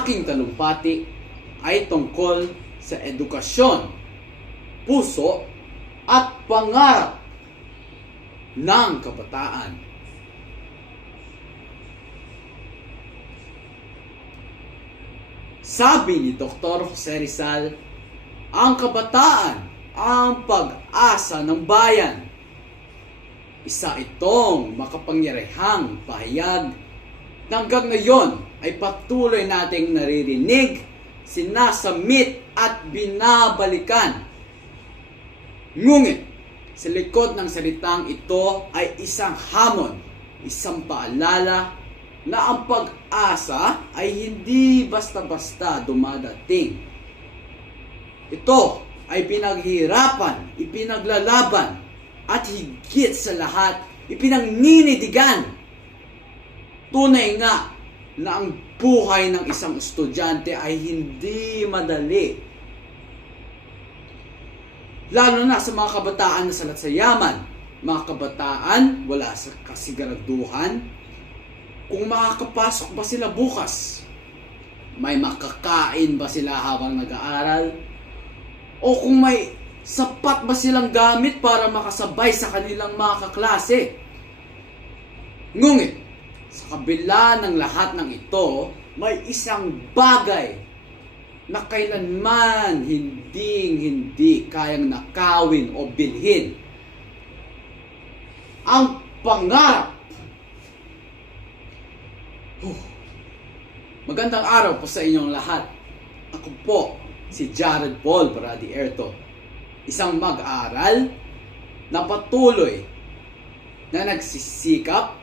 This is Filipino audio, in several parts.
aking talumpati ay tungkol sa edukasyon, puso at pangarap ng kabataan. Sabi ni Dr. Jose Rizal, ang kabataan ang pag-asa ng bayan. Isa itong makapangyarihang pahayag na hanggang ngayon ay patuloy nating naririnig, sinasamit at binabalikan. Ngunit sa likod ng salitang ito ay isang hamon, isang paalala na ang pag-asa ay hindi basta-basta dumadating. Ito ay pinaghirapan, ipinaglalaban, at higit sa lahat, ipinangninitigan. Tunay nga na ang buhay ng isang estudyante ay hindi madali. Lalo na sa mga kabataan na salat sa yaman, mga kabataan wala sa kasiguraduhan kung makakapasok ba sila bukas, may makakain ba sila habang nag-aaral, o kung may sapat ba silang gamit para makasabay sa kanilang mga kaklase. Ngunit, sa kabila ng lahat ng ito, may isang bagay na kailanman hindi kayang nakawin o bilhin. Ang pangarap. Magandang araw po sa inyong lahat. Ako po si Jared Paul Paradierto, isang mag-aaral na patuloy na nagsisikap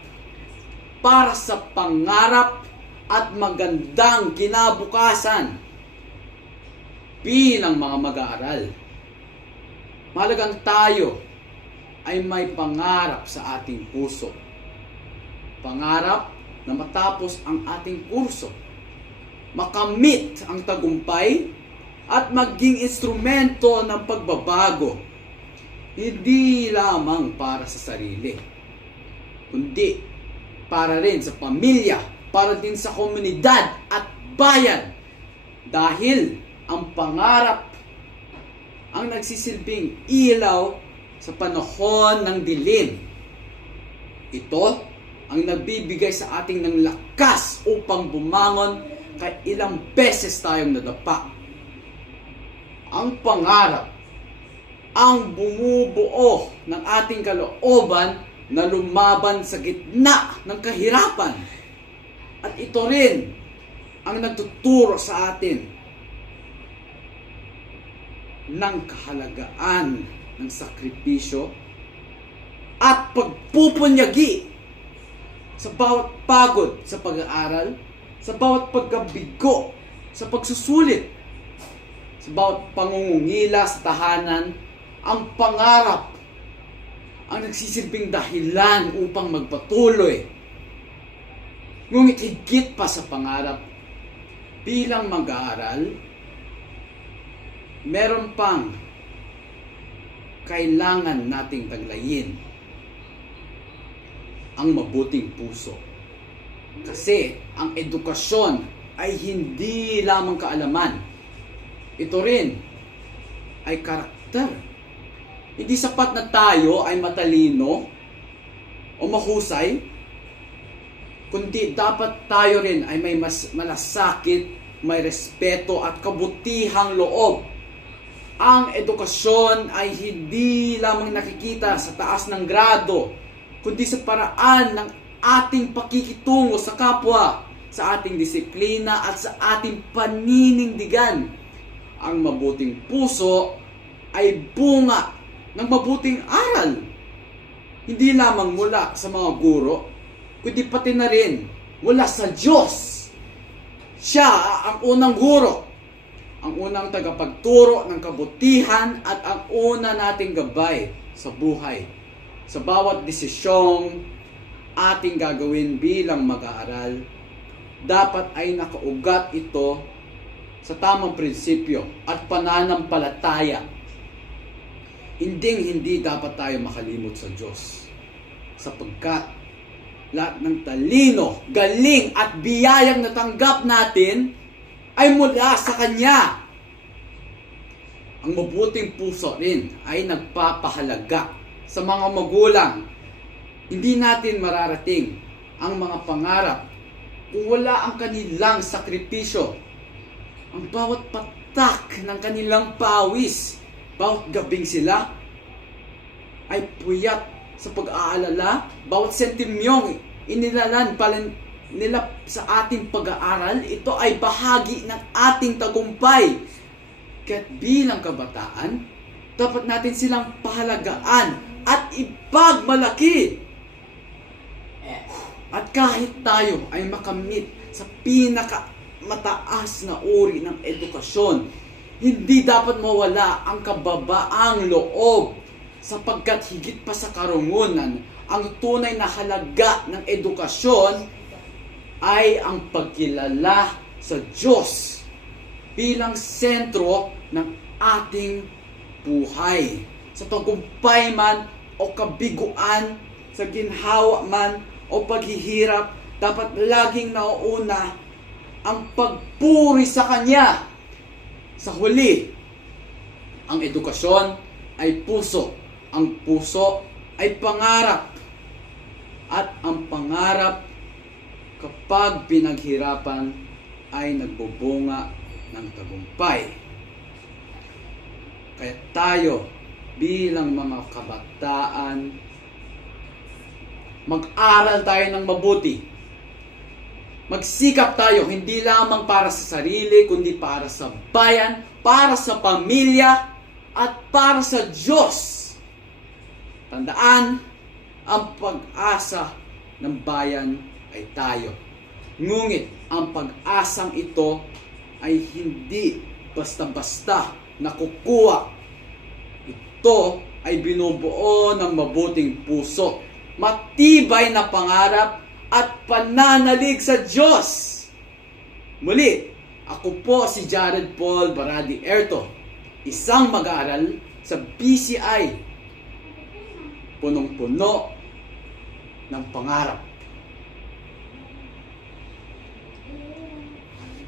para sa pangarap at magandang kinabukasan. Bilang mga mag-aaral, mahalagang tayo ay may pangarap sa ating puso. Pangarap na matapos ang ating kurso, makamit ang tagumpay at maging instrumento ng pagbabago, hindi lamang para sa sarili, kundi para rin sa pamilya, para din sa komunidad at bayan. Dahil ang pangarap ang nagsisilbing ilaw sa panahon ng dilim. Ito ang nagbibigay sa ating ng lakas upang bumangon kahit ilang beses tayong nadapa. Ang pangarap ang bumubuo ng ating kalooban na lumaban sa gitna ng kahirapan. At ito rin ang nagtuturo sa atin ng kahalagaan ng sakripisyo at pagpupunyagi sa bawat pagod sa pag-aaral, sa bawat pagkabigo sa pagsusulit, sa bawat pangungungila sa tahanan. Ang pangarap ang nagsisilbing dahilan upang magpatuloy. Ngunit higit pa sa pangarap, bilang mag-aaral, meron pang kailangan nating taglayin: ang mabuting puso. Kasi ang edukasyon ay hindi lamang kaalaman. Ito rin ay karakter. Hindi sapat na tayo ay matalino o mahusay, kundi dapat tayo rin ay may malasakit, may respeto at kabutihang loob. Ang edukasyon ay hindi lamang nakikita sa taas ng grado, kundi sa paraan ng ating pakikitungo sa kapwa, sa ating disiplina at sa ating paninindigan. Ang mabuting puso ay bunga ng mabuting aral, hindi lamang mula sa mga guro, kundi pati na rin mula sa Diyos. Siya ang unang guro, ang unang tagapagturo ng kabutihan at ang una nating gabay sa buhay. Sa bawat desisyong ating gagawin bilang mag-aaral, dapat ay nakaugat ito sa tamang prinsipyo at pananampalataya. Hindi dapat tayo makalimot sa Diyos, sapagkat lahat ng talino, galing at biyayang natanggap natin ay mula sa Kanya. Ang mabuting puso rin ay nagpapahalaga sa mga magulang. Hindi natin mararating ang mga pangarap kung wala ang kanilang sakripisyo. Ang bawat patak ng kanilang pawis, bawat gabing sila ay puyat sa pag-aalala, bawat sentimyong inilalan nila sa ating pag-aaral, ito ay bahagi ng ating tagumpay. Kaya't bilang kabataan, dapat natin silang pahalagaan at ipagmalaki. At kahit tayo ay makamit sa pinakamataas na uri ng edukasyon, hindi dapat mawala ang kababaang loob, sapagkat higit pa sa karungunan, ang tunay na halaga ng edukasyon ay ang pagkilala sa Diyos bilang sentro ng ating buhay. Sa tagumpay man o kabiguan, sa ginhawa man o paghihirap, dapat laging nauuna ang pagpuri sa Kanya. Sa huli, ang edukasyon ay puso. Ang puso ay pangarap. At ang pangarap, kapag pinaghirapan, ay nagbubunga ng tagumpay. Kaya tayo, bilang mga kabataan, mag-aral tayo ng mabuti. Magsikap tayo, hindi lamang para sa sarili, kundi para sa bayan, para sa pamilya, at para sa Diyos. Tandaan, ang pag-asa ng bayan ay tayo. Ngunit ang pag-asang ito ay hindi basta-basta nakukuha. Ito ay binubuo ng mabuting puso, matibay na pangarap at pananalig sa Diyos. Muli, ako po si Jared Paul Baradi Erto, isang mag-aaral sa BCI, punong-puno ng pangarap.